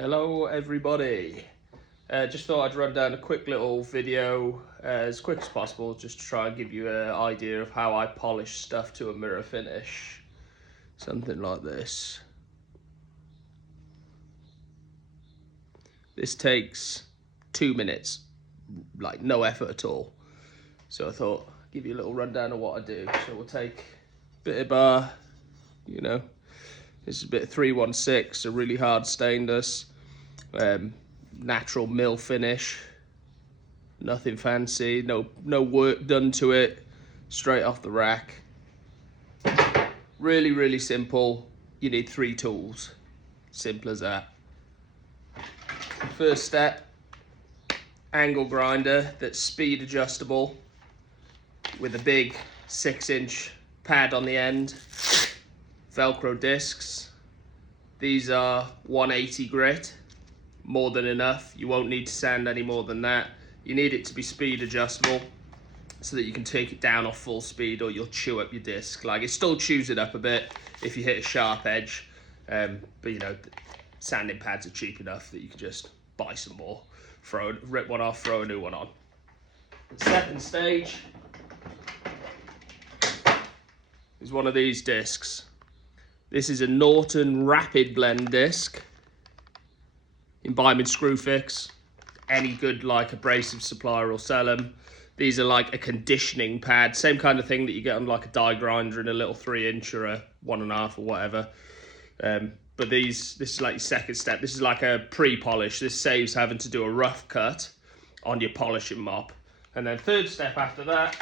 Hello everybody. Just thought I'd run down a quick little video as quick as possible just to try and give you an idea of how I polish stuff to a mirror finish. Something like this. This takes 2 minutes, like no effort at all. So I thought I'd give you a little rundown of what I do. So we'll take a bit of bar, this is a bit of 316, a really hard stainless. Natural mill finish, nothing fancy, no work done to it, straight off the rack. Really simple. You need 3 tools, simple as that. First step, angle grinder that's speed adjustable with a big 6-inch pad on the end, Velcro discs. These are 180 grit. More than enough. You won't need to sand any more than that. You need it to be speed adjustable so that you can take it down off full speed or you'll chew up your disc. Like, it still chews it up a bit if you hit a sharp edge, but sanding pads are cheap enough that you can just buy some more, rip one off, throw a new one on. The second stage is one of these discs. This is a Norton Rapid Blend disc. You can buy them in Screwfix. Any good abrasive supplier will sell them. These are like a conditioning pad, same kind of thing that you get on like a die grinder in a little 3-inch or a 1.5 or whatever. But this is like your second step. This is like a pre-polish. This saves having to do a rough cut on your polishing mop. And then third step after that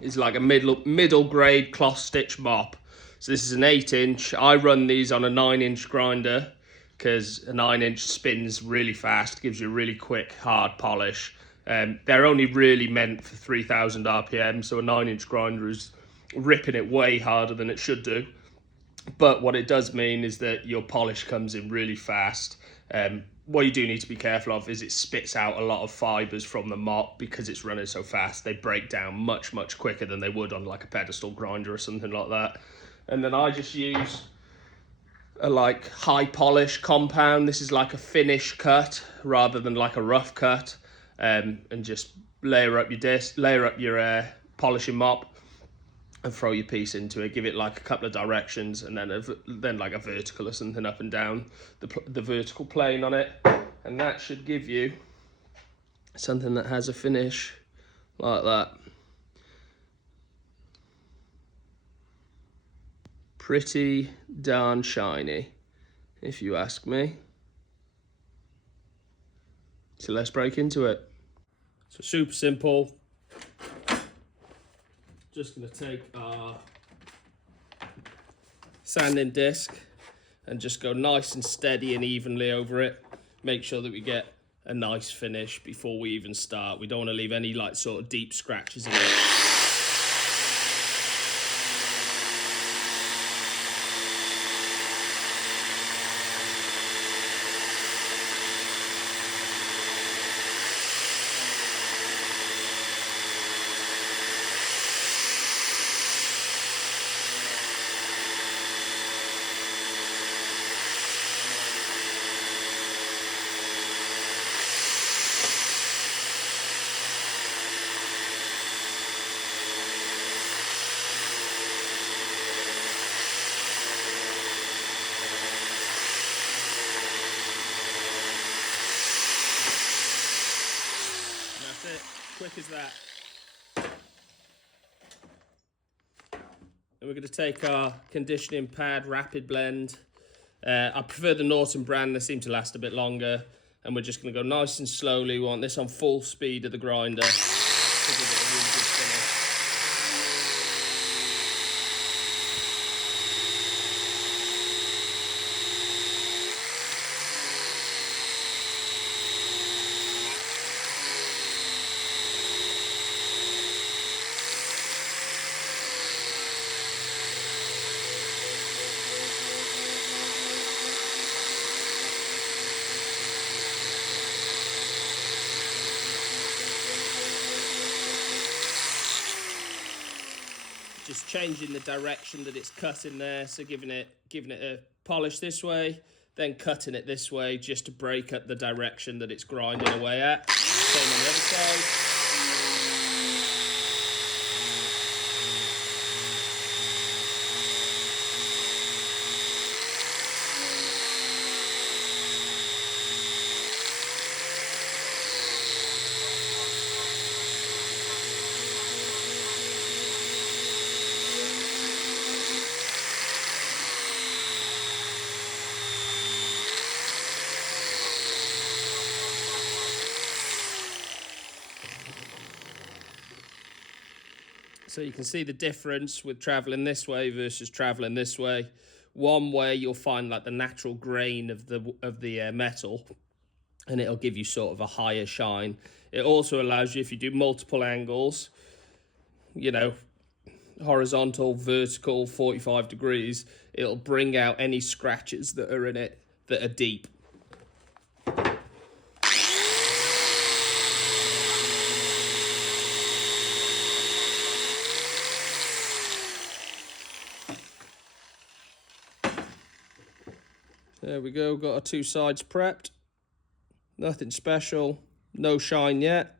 is like a middle grade cloth stitch mop. So this is an 8-inch. I run these on a 9-inch grinder, because a 9-inch spins really fast, gives you a really quick, hard polish. They're only really meant for 3,000 RPM, so a 9-inch grinder is ripping it way harder than it should do. But what it does mean is that your polish comes in really fast. What you do need to be careful of is it spits out a lot of fibres from the mop because it's running so fast. They break down much quicker than they would on like a pedestal grinder or something like that. And then I just use a high polish compound. This is like a finish cut rather than like a rough cut, and just layer up your disc, layer up your polishing mop and throw your piece into it. Give it like a couple of directions and then like a vertical or something up and down the vertical plane on it, and that should give you something that has a finish like that. Pretty darn shiny, if you ask me. So let's break into it. So super simple. Just gonna take our sanding disc and just go nice and steady and evenly over it. Make sure that we get a nice finish before we even start. We don't want to leave any sort of deep scratches in it. It, quick as that. And we're going to take our conditioning pad, Rapid Blend. I prefer the Norton brand, they seem to last a bit longer. And we're just going to go nice and slowly. We want this on full speed of the grinder to give it a really good finish. Just changing the direction that it's cut in there, so giving it a polish this way, then cutting it this way just to break up the direction that it's grinding away at. Same on the other side. So you can see the difference with traveling this way versus traveling this way. One way you'll find like the natural grain of the metal, and it'll give you sort of a higher shine. It also allows you, if you do multiple angles, you know, horizontal, vertical, 45 degrees, it'll bring out any scratches that are in it that are deep. There we go, got our two sides prepped. Nothing special, no shine yet.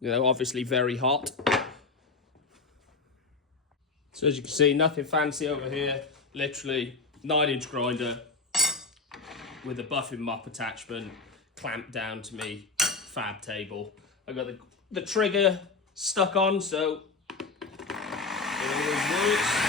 You know, obviously very hot. So as you can see, nothing fancy over here. Literally 9-inch grinder with a buffing mop attachment clamped down to me fab table. I got the trigger stuck on, so it always works.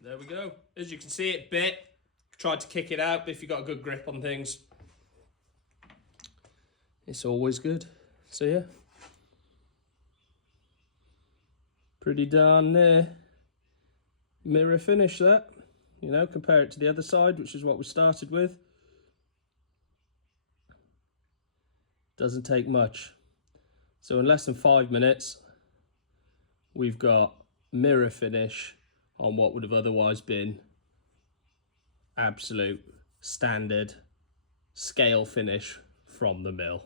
There we go. As you can see, it bit. Tried to kick it out, but if you've got a good grip on things, it's always good. So yeah, pretty darn near mirror finish that. You know, compare it to the other side, which is what we started with. Doesn't take much. So in less than 5 minutes, we've got mirror finish on what would have otherwise been absolute standard scale finish from the mill.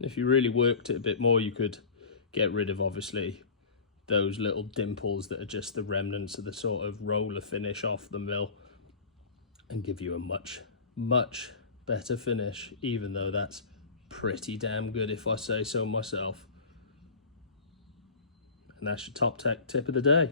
If you really worked it a bit more, you could get rid of obviously those little dimples that are just the remnants of the sort of roller finish off the mill and give you a much, much better finish, even though that's pretty damn good if I say so myself. And that's your top tech tip of the day.